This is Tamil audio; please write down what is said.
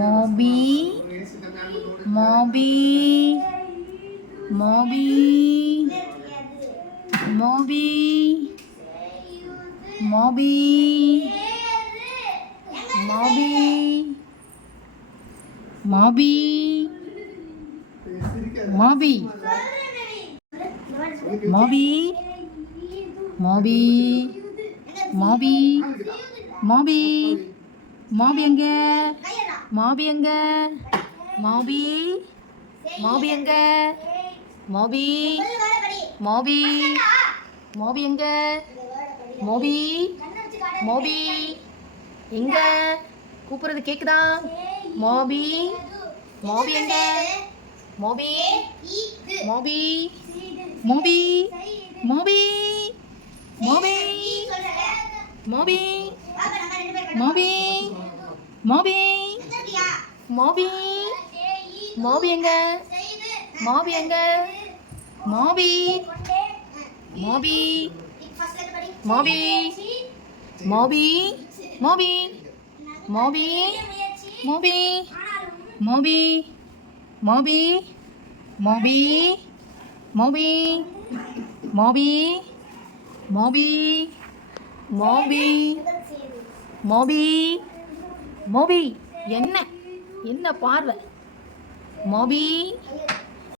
மோபி மோபி மோபி மோபி மோபி மோபி மோபி மோபி மோபி மோபி மோபி மோபி மோபி எங்க மோபி எங்க மோபி மோபி எங்க மோபி மோபி மோபி எங்க மோபி மோபி எங்க கூப்பிடுறது கேக்குதா மோபி மோபி எங்க மோபி மோபி மோபி மோபி மோபி மோபி மோபி மோபி மோபி மோபி எங்க மோபி எங்க மோபி மோபி மோபி மோபி மோபி மோபி மோபி மோபி மோபி மோபி மோபி மோபி மோபி மோபி மோபி மோபி என்ன என்ன பார்வை மோபி